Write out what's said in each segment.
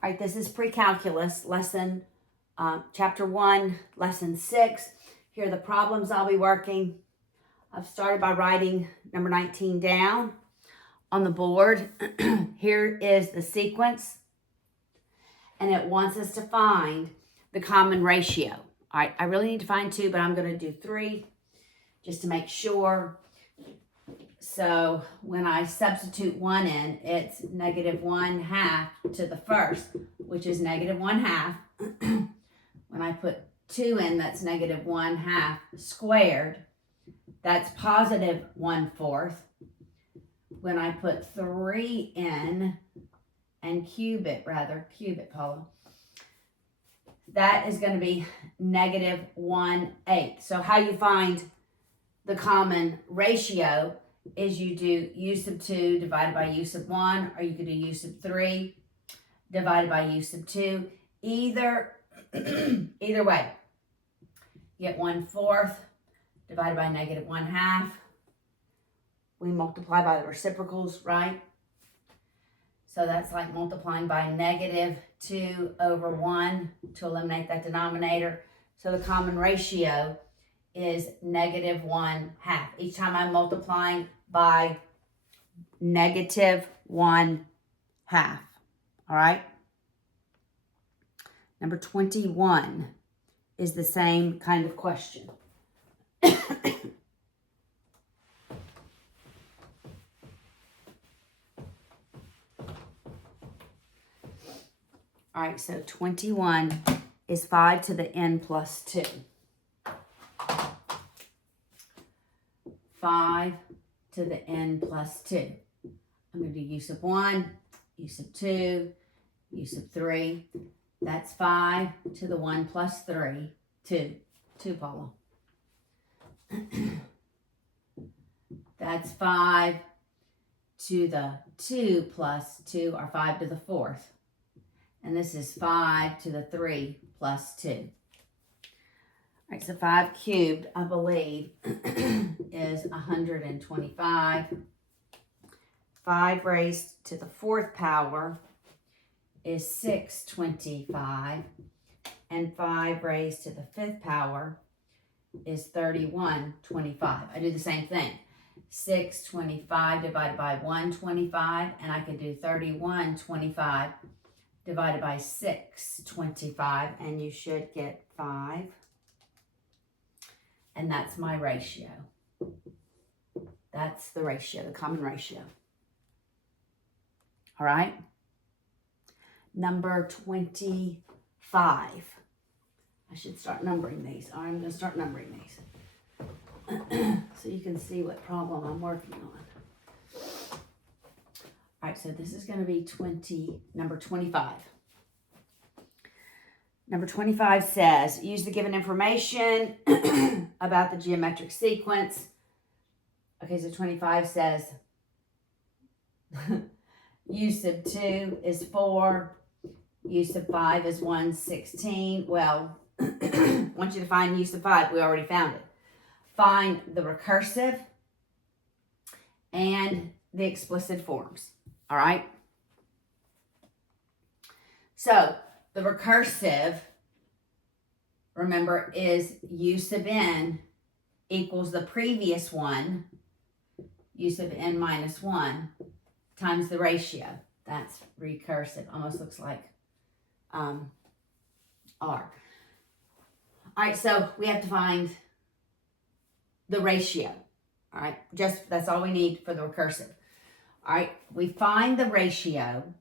All right, this is Precalculus, chapter 1, lesson 6. Here are the problems I'll be working. I've started by writing number 19 down on the board. Here is the sequence, and it wants us to find the common ratio. All right, I really need to find 2, but I'm going to do 3 just to make sure. So when I substitute 1 in, it's negative 1/2 to the first, which is negative 1/2. When I put 2 in, that's negative 1/2 squared. That's positive 1/4. When I put 3 in, and cube it, Paula, that is going to be negative 1/8. So how you find the common ratio is you do u sub 2 divided by u sub 1, or you could do u sub 3 divided by u sub 2. Either way, you get 1/4 divided by negative 1/2. We multiply by the reciprocals, right? So that's like multiplying by negative 2 over 1 to eliminate that denominator. So the common ratio is negative 1/2. Each time I'm multiplying by negative 1/2. All right. Number 21 is the same kind of question. All right, so 21 is 5 to the n plus 2. 5 to the n plus 2. I'm going to do u sub 1, u sub 2, u sub 3. That's 5 to the 1 plus 3, 2, Paula. That's 5 to the 2 plus 2, or 5 to the 4th. And this is 5 to the 3 plus 2. All right, so 5 cubed, I believe, is 125. 5 raised to the 4th power is 625. And 5 raised to the 5th power is 3125. I do the same thing. 625 divided by 125, and I can do 3125 divided by 625, and you should get 5. And that's my ratio. That's the ratio, the common ratio. All right. Number 25. I should start numbering these. All right, I'm going to start numbering these so you can see what problem I'm working on. All right, so this is going to be number 25. Number 25 says, use the given information about the geometric sequence. Okay, so 25 says, u sub 2 is 4, u sub 5 is 1/16. Well, I want you to find u sub 5. We already found it. Find the recursive and the explicit forms. All right? So, the recursive, remember, is u sub n equals the previous one, u sub n minus 1, times the ratio. That's recursive. Almost looks like R. All right, so we have to find the ratio. All right, that's all we need for the recursive. All right, we find the ratio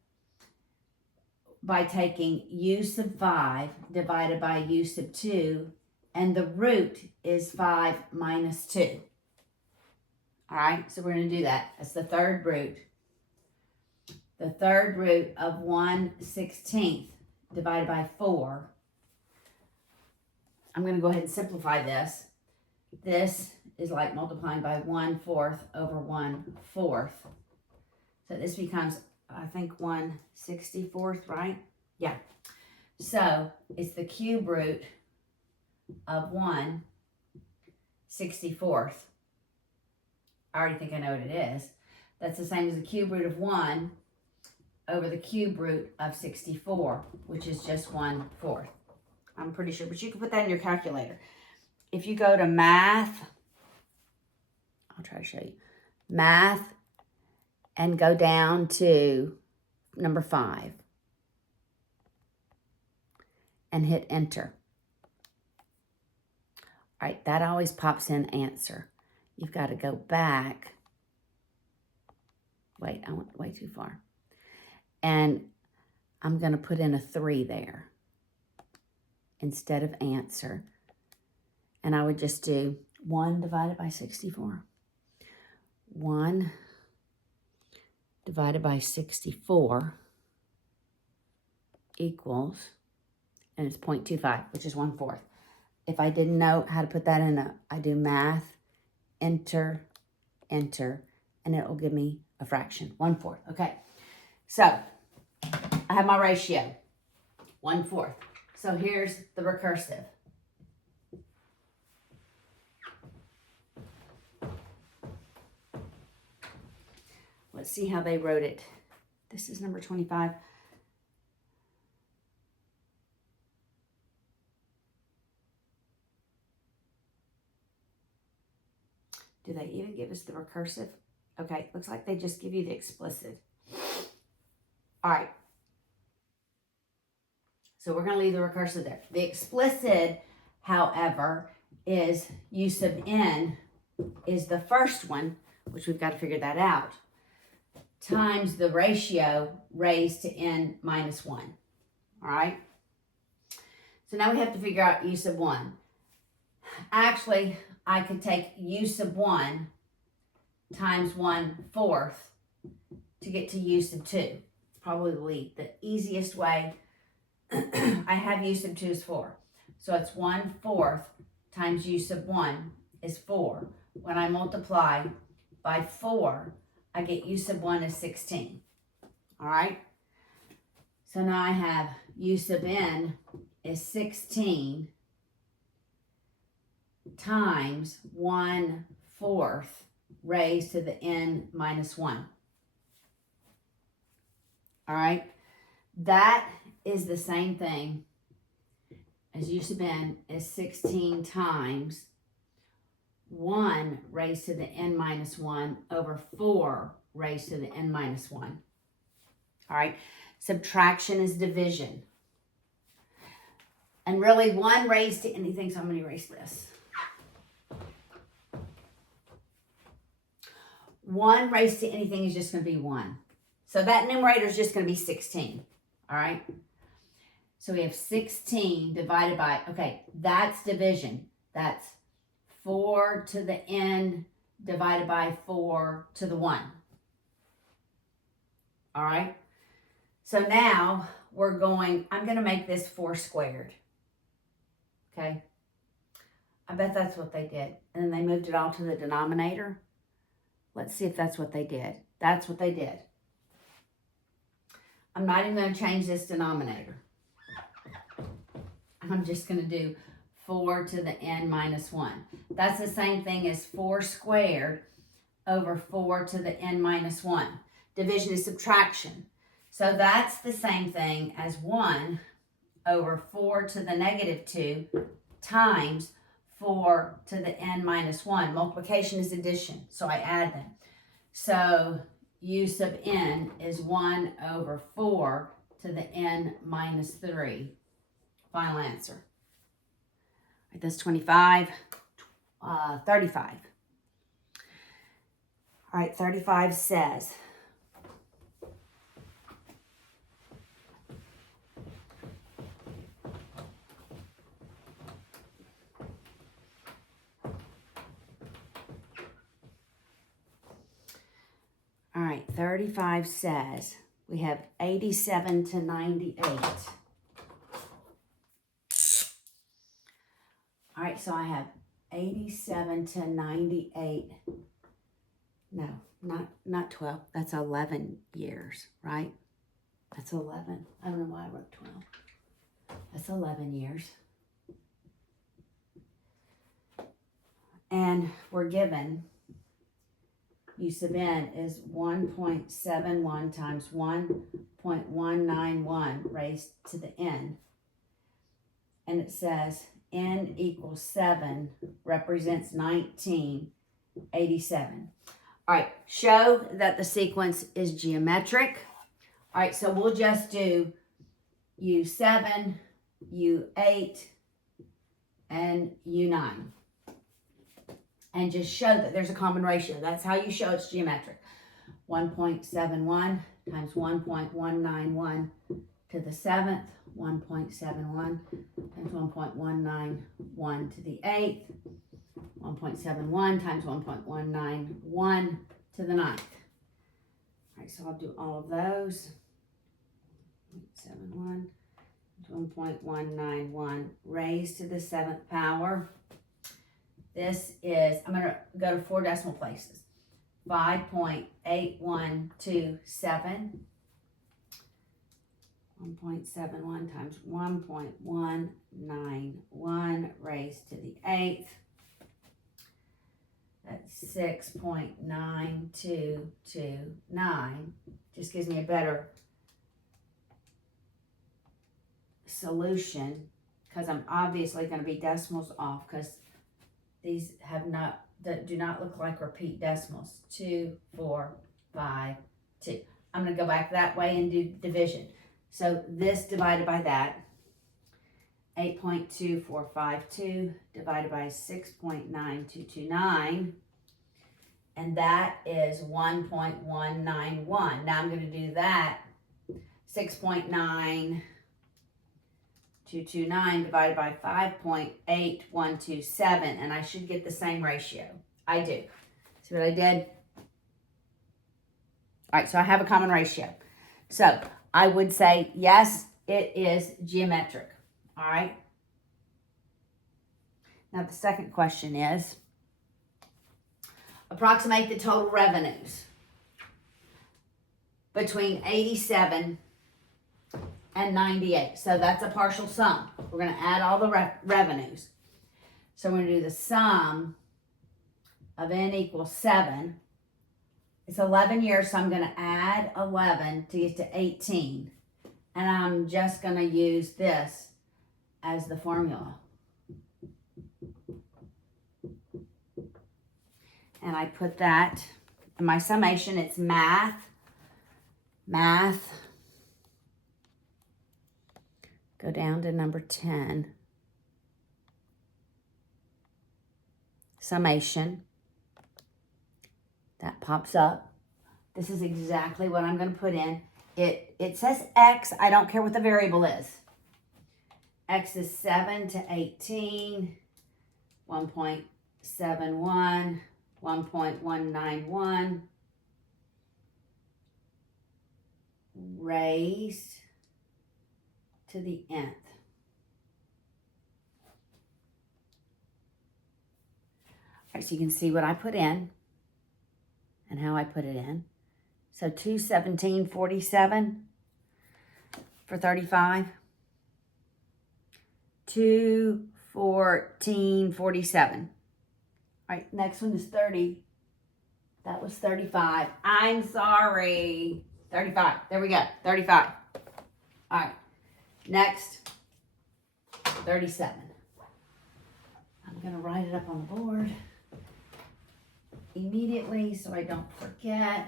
by taking u sub 5 divided by u sub 2, and the root is 5 minus 2. All right, so we're going to do that. That's the third root. The third root of 1/16 divided by 4. I'm going to go ahead and simplify this. This is like multiplying by 1/4 over 1/4. So this becomes, I think, 1/64th, right? Yeah. So it's the cube root of 1/64th. I already think I know what it is. That's the same as the cube root of 1 over the cube root of 64, which is just 1/4. I'm pretty sure, but you can put that in your calculator. If you go to math, I'll try to show you. Math, and go down to number 5. And hit enter. All right, that always pops in answer. You've got to go back. Wait, I went way too far. And I'm going to put in a 3 there instead of answer. And I would just do 1 divided by 64. 1 divided by 64 equals, and it's 0.25, which is 1/4. If I didn't know how to put that in, I do math, enter, enter, and it will give me a fraction, 1/4. Okay, so I have my ratio, 1/4. So here's the recursive. Let's see how they wrote it. This is number 25. Do they even give us the recursive? Okay, looks like they just give you the explicit. All right. So we're going to leave the recursive there. The explicit, however, is u sub n is the first one, which we've got to figure that out, times the ratio raised to n minus 1. All right? So now we have to figure out u sub 1. Actually, I could take u sub 1 times 1/4 to get to u sub 2. It's probably the easiest way. I have u sub 2 is 4. So it's 1/4 times u sub 1 is 4. When I multiply by 4, I get u sub 1 is 16. All right? So now I have u sub n is 16 times 1/4 raised to the n minus 1. All right? That is the same thing as u sub n is 16 times 1 raised to the n minus 1 over 4 raised to the n minus 1. All right? Subtraction is division. And really, 1 raised to anything, so I'm going to erase this. 1 raised to anything is just going to be 1. So that numerator is just going to be 16. All right? So we have 16 divided by, okay, that's division. That's 4 to the n divided by 4 to the 1. All right? So now we're going, I'm going to make this 4 squared. Okay? I bet that's what they did. And then they moved it all to the denominator. Let's see if that's what they did. That's what they did. I'm not even going to change this denominator. I'm just going to do 4 to the n minus 1. That's the same thing as 4 squared over 4 to the n minus 1. Division is subtraction. So that's the same thing as 1 over 4 to the negative 2 times 4 to the n minus 1. Multiplication is addition, so I add them. So u sub n is 1 over 4 to the n minus 3. Final answer. All right, that's 25. 35. All right, 35 says, all right, 35 says we have 87 to 98. All right, so I have 87 to 98. No, not 12. That's 11 years, right? That's 11. I don't know why I wrote 12. That's 11 years. And we're given U sub n is 1.71 times 1.191 raised to the n. And it says n equals 7 represents 1987. All right, show that the sequence is geometric. All right, so we'll just do U7, U8, and U9. And just show that there's a common ratio. That's how you show it's geometric. 1.71 times 1.191 to the 7th, 1.71 times 1.191 to the 8th, 1.71 times 1.191 to the 9th. All right, so I'll do all of those. 0.71 to 1.191 raised to the 7th power. This is, I'm going to go to 4 decimal places. 5.8127. 1.71 times 1.191 raised to the 8th. That's 6.9229. Just gives me a better solution because I'm obviously going to be decimals off because these do not look like repeat decimals. 2, 4, 5, 2. I'm going to go back that way and do division. So this divided by that, 8.2452 divided by 6.9229, and that is 1.191. Now I'm going to do that, 6.9229 divided by 5.8127, and I should get the same ratio. I do. See what I did? All right, so I have a common ratio. So I would say, yes, it is geometric. All right. Now the second question is, approximate the total revenues between 87 and 98. So that's a partial sum. We're going to add all the revenues. So we're going to do the sum of n equals 7. It's 11 years, so I'm going to add 11 to get to 18. And I'm just going to use this as the formula. And I put that in my summation. It's math. Go down to number 10. Summation. That pops up. This is exactly what I'm going to put in. It says X. I don't care what the variable is. X is 7 to 18, 1.71, 1.191, raised to the nth. All right, so you can see what I put in and how I put it in. So 217.47 for 35. 214.47. All right, next one is 30. That was 35. I'm sorry. 35. There we go. 35. All right. Next, 37. I'm going to write it up on the board immediately so I don't forget.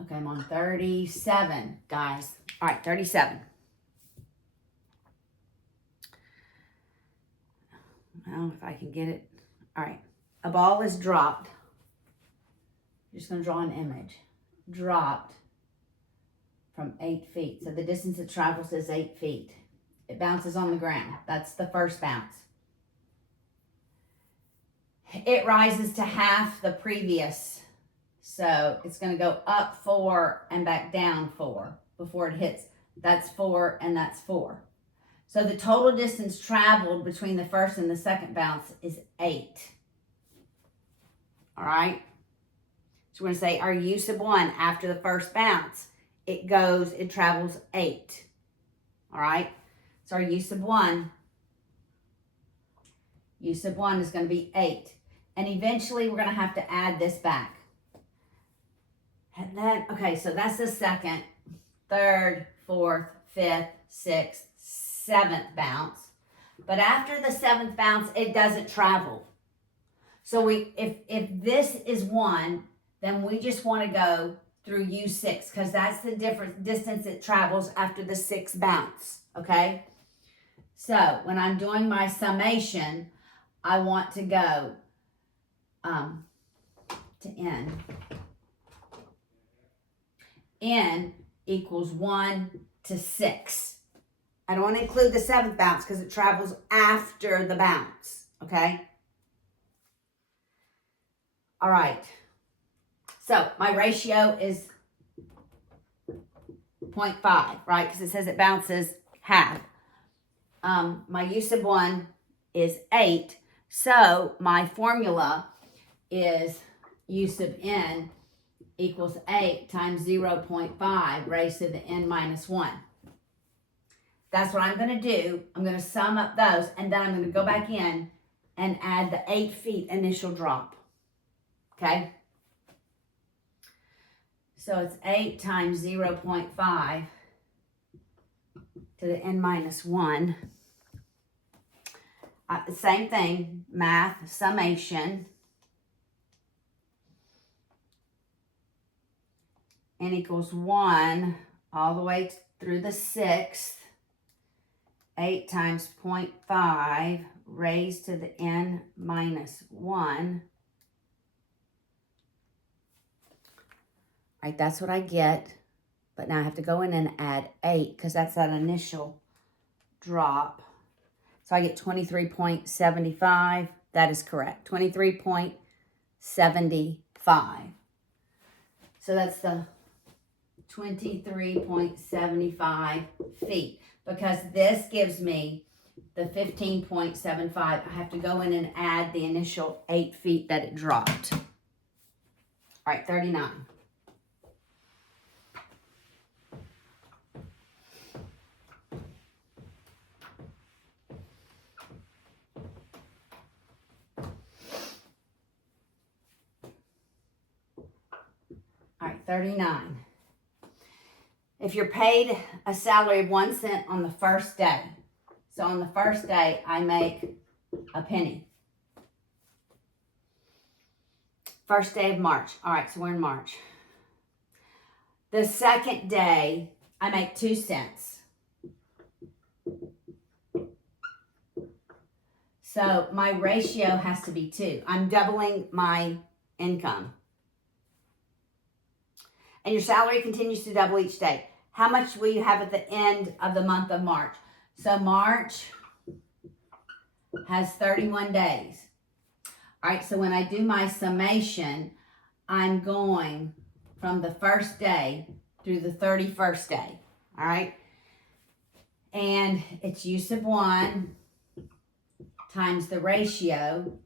Okay, I'm on 37, guys. All right, 37. Well, if I can get it. All right. A ball is dropped. I'm just going to draw an image. Dropped from 8 feet. So the distance it travels is 8 feet. It bounces on the ground. That's the first bounce. It rises to half the previous. So it's going to go up 4 and back down 4 before it hits. That's 4 and that's 4. So the total distance traveled between the first and the second bounce is 8. All right. So we're going to say our U sub 1 after the first bounce. It travels 8. All right. So our U sub 1 is going to be 8. And eventually we're going to have to add this back. And then, okay, so that's the second, third, fourth, fifth, sixth, seventh bounce. But after the seventh bounce, it doesn't travel. So if this is 1, then we just want to go through U6 because that's the different distance it travels after the 6th bounce, okay? So when I'm doing my summation, I want to go to N. N equals 1 to 6. I don't want to include the 7th bounce because it travels after the bounce, okay? All right. So my ratio is 0.5, right? Because it says it bounces half. My U sub 1 is 8. So my formula is U sub n equals 8 times 0.5 raised to the n minus 1. That's what I'm going to do. I'm going to sum up those, and then I'm going to go back in and add the 8 feet initial drop. Okay? So it's 8 times 0.5 to the n minus 1. Same thing, math, summation. N equals 1 all the way through the 6th. 8 times 0.5 raised to the n minus 1. Right, that's what I get. But now I have to go in and add 8 because that's that initial drop. So I get 23.75. That is correct. 23.75. So that's the 23.75 feet. Because this gives me the 15.75. I have to go in and add the initial 8 feet that it dropped. All right, 39. All right, 39. If you're paid a salary of 1 cent on the first day, so on the first day, I make a penny. First day of March. All right, so we're in March. The second day, I make 2 cents. So my ratio has to be 2. I'm doubling my income. And your salary continues to double each day. How much will you have at the end of the month of March? So March has 31 days. All right, so when I do my summation, I'm going from the first day through the 31st day. All right? And it's U sub 1 times the ratio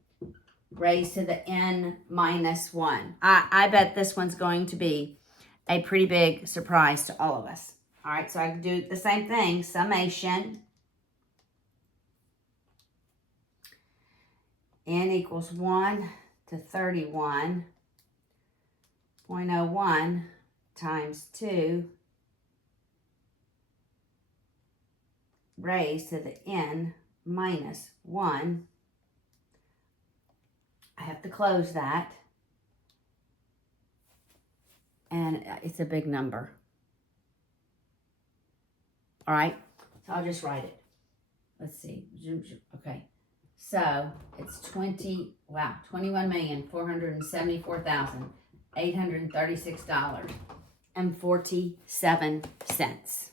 raised to the n minus 1. I bet this one's going to be a pretty big surprise to all of us. All right, so I can do the same thing, summation. N equals 1 to 31.01 times 2 raised to the n minus 1. I have to close that. And it's a big number. All right, so I'll just write it. Let's see. Okay, so it's 21,474,836.47.